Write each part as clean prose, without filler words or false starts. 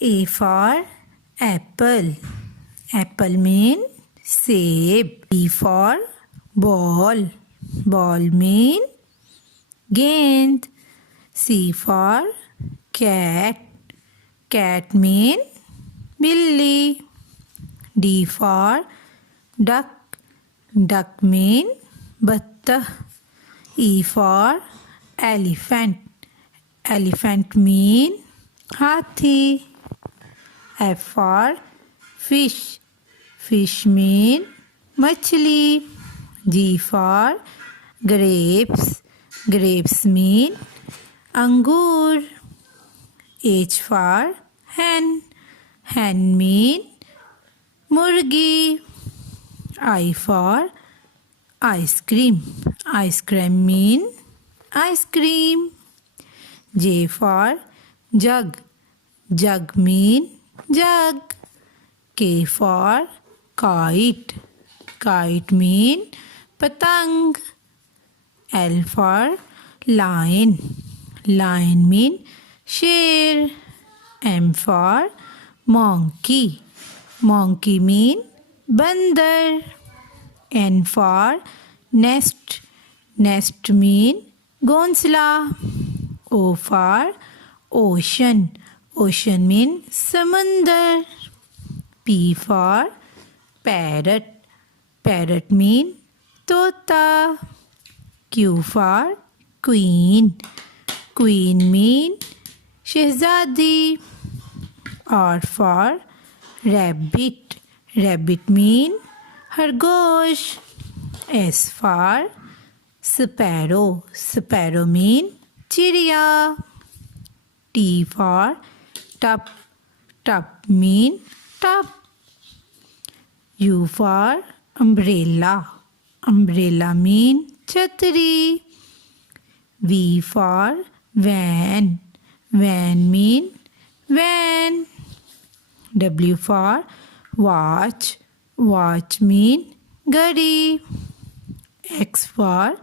A for apple. Apple mean save. B for ball. Ball mean गेंद. C for cat. Cat mean बिल्ली. D for duck. Duck mean बत्तख. E for elephant. Elephant mean हाथी. F for fish. Fish mean मछली. G for grapes. Grapes mean अंगूर. H for hen. Hen mean मुर्गी. I for ice cream. Ice cream mean ice cream. J for jug. Jug mean jug. K for kite. Kite mean patang. L for lion. Lion mean शेर. M for monkey. Monkey mean बंदर. N for nest. Nest mean घोंसला. O for ocean. Ocean mean समंदर. P for parrot. Parrot mean तोता. Q for queen. Queen mean Shahzadi. R for rabbit. Rabbit mean खरगोश. S for sparrow. Sparrow mean चिड़िया. T for tub. Tub mean tub. U for umbrella. Umbrella mean छतरी. V for van. Van mean van. W for watch. Watch mean घड़ी. X for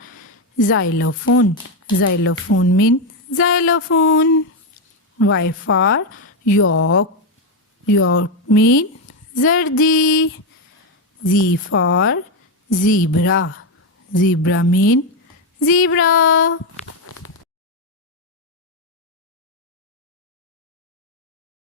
xylophone. Xylophone mean xylophone. Y for york. York mean जर्दी. Z for zebra. Zebra mean zebra.